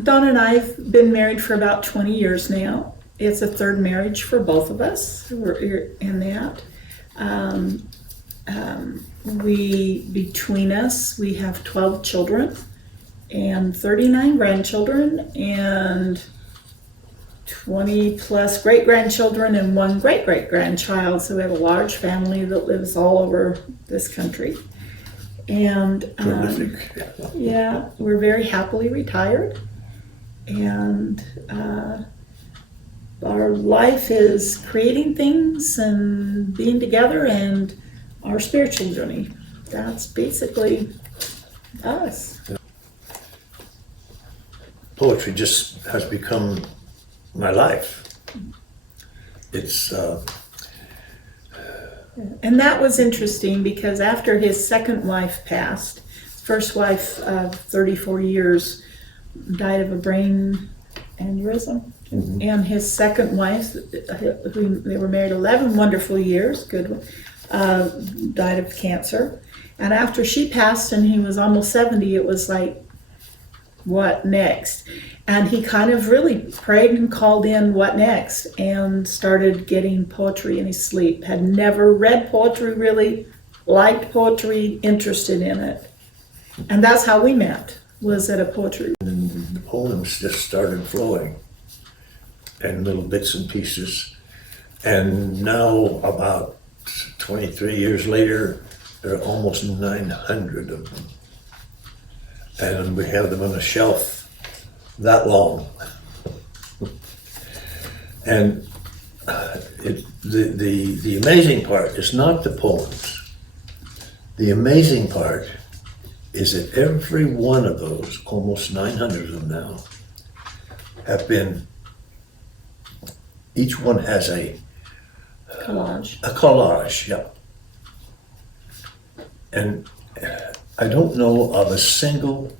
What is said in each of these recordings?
Don and I have been married for about 20 years now. It's a third marriage for both of us. We're in that. Um, Between us, we have 12 children and 39 grandchildren and 20 plus great-grandchildren and one great-great-grandchild. So we have a large family that lives all over this country. And yeah, we're very happily retired. And our life is creating things and being together and our spiritual journey. That's basically us. Poetry just has become my life. It's And that was interesting because after his second wife passed, first wife of 34 years died of a brain aneurysm. Mhm. And his second wife, who they were married 11 wonderful years, good one, died of cancer. And after she passed and he was almost 70, it was like, what next? And he kind of really prayed and called in what next and started getting poetry in his sleep. Had never read poetry really, liked poetry, interested in it. And that's how we met, was at a poetry. And the poems just started flowing in little bits and pieces. And now, about 23 years later, there are almost 900 of them. And we have them on a shelf that long. And the amazing part is not the poems. The amazing part is that every one of those, almost 900 of them now, have been, each one has a Collage. a collage, yeah. And I don't know of a single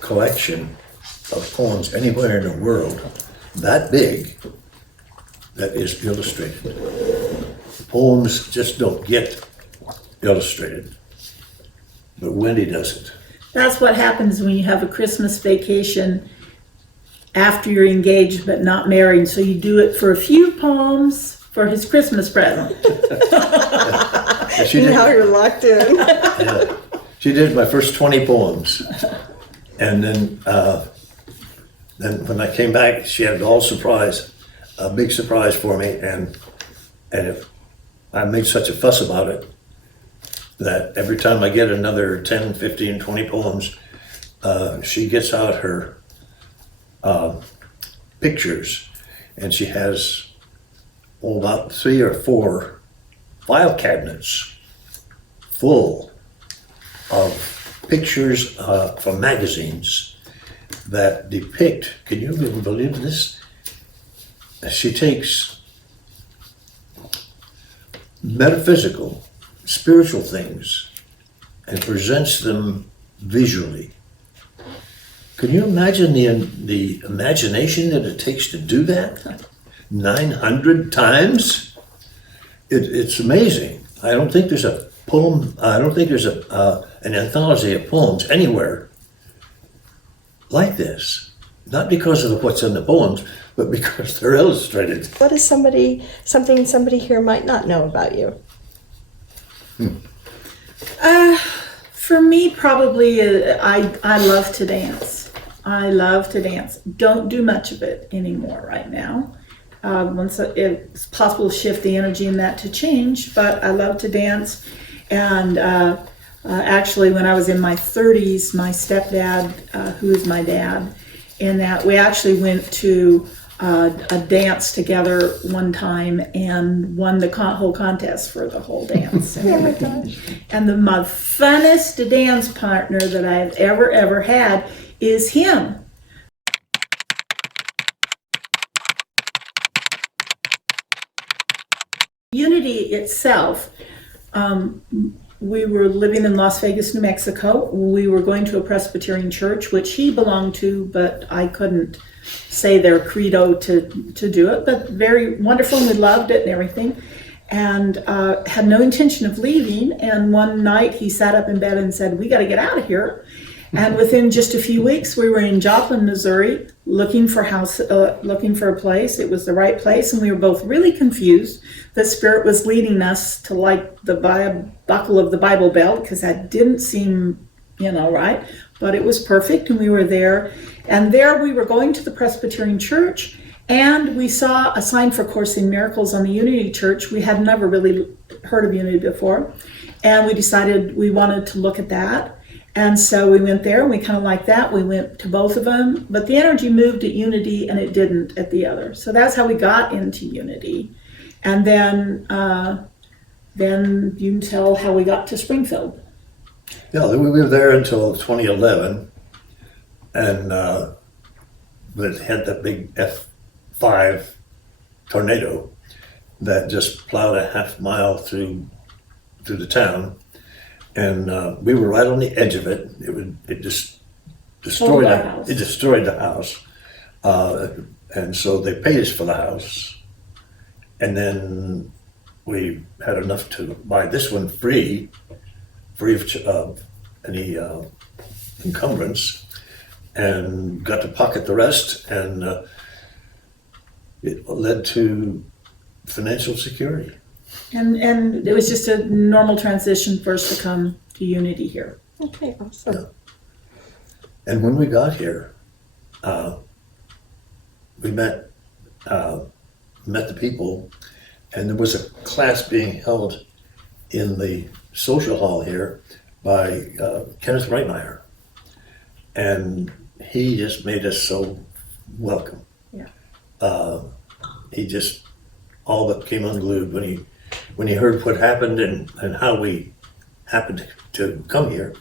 collection of poems anywhere in the world that big that is illustrated. Poems just don't get illustrated, but Wendy does it. That's what happens when you have a Christmas vacation after you're engaged but not married. So you do it for a few poems for his Christmas present. Now you're locked in. Yeah. She did my first 20 poems. And then when I came back, she had a big surprise for me. And I made such a fuss about it that every time I get another 10, 15, 20 poems, she gets out her pictures, and she has about 3 or 4 file cabinets full of pictures from magazines that depict, can you even believe this? She takes metaphysical, spiritual things and presents them visually. Can you imagine the imagination that it takes to do that? 900 times? It's amazing. I don't think there's a poem, I don't think there's an anthology of poems anywhere like this. Not because of what's in the poems, but because they're illustrated. What is something somebody here might not know about you? For me, probably, I love to dance. I love to dance. Don't do much of it anymore right now. Once it's possible to shift the energy in that to change, but I love to dance. And actually, when I was in my 30s, my stepdad, who is my dad, and that we actually went to a dance together one time and won the whole contest for the whole dance. And Oh my gosh. And my funnest dance partner that I've ever had is him. Unity itself, we were living in Las Vegas, New Mexico. We were going to a Presbyterian church, which he belonged to, but I couldn't say their credo to do it, but very wonderful, and we loved it and everything, and had no intention of leaving. And one night he sat up in bed and said, "We got to get out of here." And within just a few weeks, we were in Joplin, Missouri, looking for a place. It was the right place, and we were both really confused. The Spirit was leading us to like the buckle of the Bible Belt, because that didn't seem, right. But it was perfect, and we were there. And there we were going to the Presbyterian Church, and we saw a sign for Course in Miracles on the Unity Church. We had never really heard of Unity before, and we decided we wanted to look at that. And so we went there, and we kind of liked that. We went to both of them, but the energy moved at Unity, and it didn't at the other. So that's how we got into Unity. And then you can tell how we got to Springfield. Yeah, we were there until 2011, and it had that big F5 tornado that just plowed a half mile through the town, and we were right on the edge of it. It just destroyed the house, and so they paid us for the house, and then we had enough to buy this one free of any encumbrance, and got to pocket the rest, and it led to financial security. And it was just a normal transition for us to come to Unity here. Okay, awesome. Yeah. And when we got here, we met the people, and there was a class being held in the social hall here by Kenneth Reitmeyer, and he just made us so welcome. Yeah. He just all but came unglued when he heard what happened and how we happened to come here,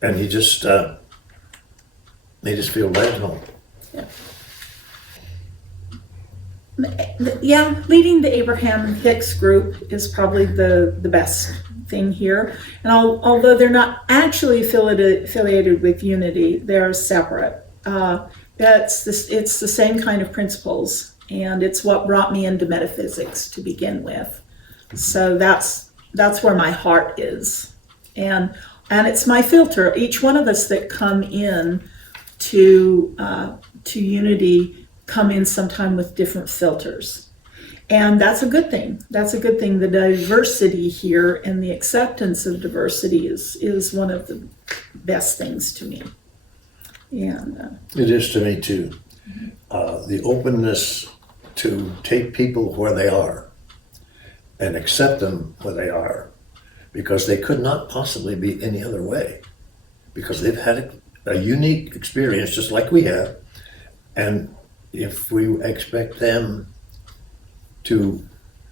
and he just made us feel right at home. Yeah, leading the Abraham Hicks group is probably the best thing here. And although they're not actually affiliated with Unity, they're separate. It's the same kind of principles, and it's what brought me into metaphysics to begin with. So that's where my heart is, and it's my filter. Each one of us that come in to Unity come in sometime with different filters, and that's a good thing. That's a good thing. The diversity here and the acceptance of diversity is one of the best things to me. And it is to me too. The openness to take people where they are and accept them where they are, because they could not possibly be any other way, because they've had a unique experience just like we have, and if we expect them to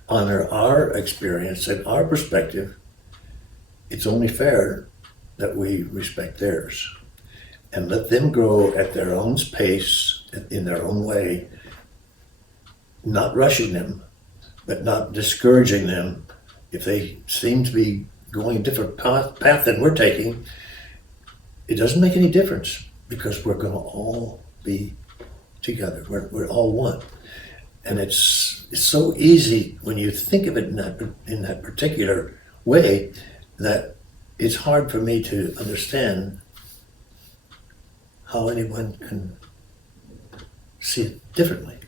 honor our experience and our perspective, it's only fair that we respect theirs and let them grow at their own pace, in their own way, not rushing them, but not discouraging them. If they seem to be going a different path than we're taking, it doesn't make any difference, because we're going to all be together. We're all one. And it's so easy when you think of it in that particular way, that it's hard for me to understand how anyone can see it differently.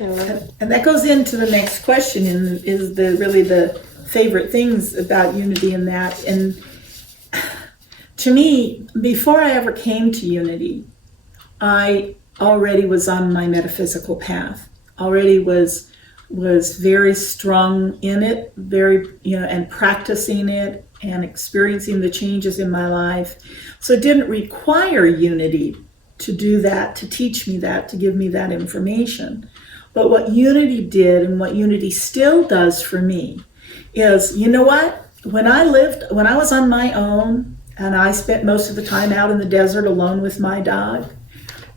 And that goes into the next question, and is really the favorite things about Unity in that. And to me, before I ever came to Unity, I already was on my metaphysical path, already was very strong in it, and practicing it and experiencing the changes in my life. So it didn't require Unity to do that, to teach me that, to give me that information. But what Unity did, and what Unity still does for me, is, you know what? When I was on my own, and I spent most of the time out in the desert alone with my dog,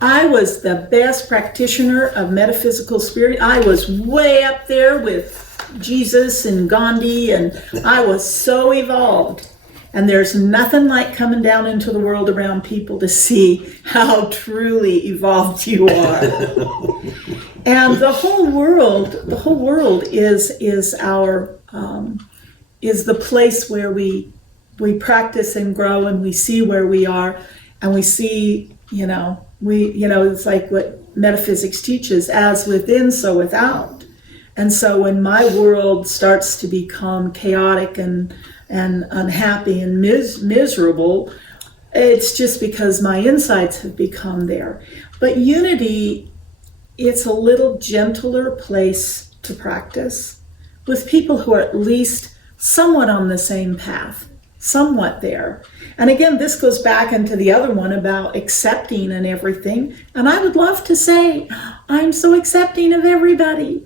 I was the best practitioner of metaphysical spirit. I was way up there with Jesus and Gandhi, and I was so evolved. And there's nothing like coming down into the world around people to see how truly evolved you are. And the whole world is the place where we we practice and grow, and we see where we are, and we see, it's like what metaphysics teaches, as within, so without. And so when my world starts to become chaotic and unhappy and miserable, it's just because my insides have become there. But unity, it's a little gentler place to practice with people who are at least somewhat on the same path, somewhat there. And again, this goes back into the other one about accepting and everything. And I would love to say, I'm so accepting of everybody.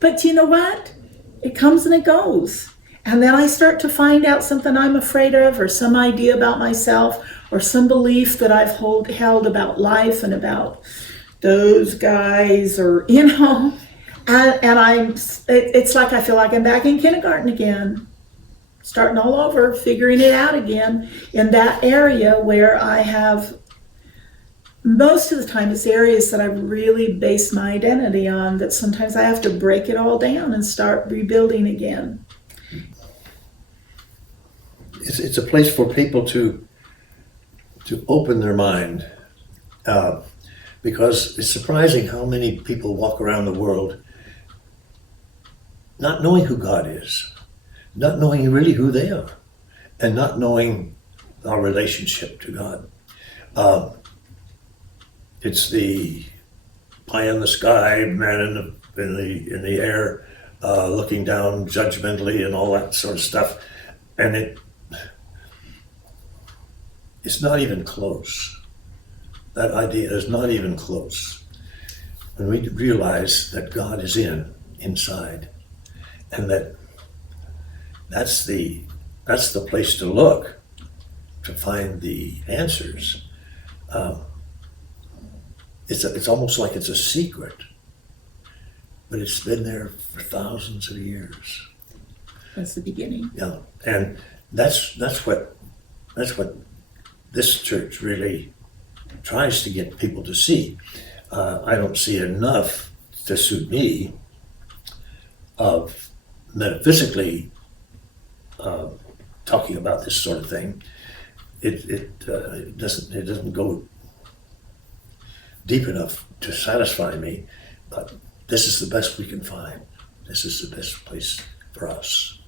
But you know what? It comes and it goes. And then I start to find out something I'm afraid of, or some idea about myself, or some belief that I've held about life and about those guys, or, and it's like I feel like I'm back in kindergarten again, starting all over, figuring it out again in that area where I have, most of the time it's areas that I've really based my identity on, that sometimes I have to break it all down and start rebuilding again. It's a place for people to open their mind, because it's surprising how many people walk around the world not knowing who God is, not knowing really who they are, and not knowing our relationship to God. It's the pie in the sky, man in the air, looking down judgmentally and all that sort of stuff, and it's not even close. That idea is not even close. When we realize that God is inside, and that's the place to look to find the answers. It's almost like it's a secret, but it's been there for thousands of years. That's the beginning. Yeah, and that's what this church really tries to get people to see. I don't see enough to suit me of metaphysically talking about this sort of thing. It doesn't go deep enough to satisfy me, but this is the best we can find. This is the best place for us.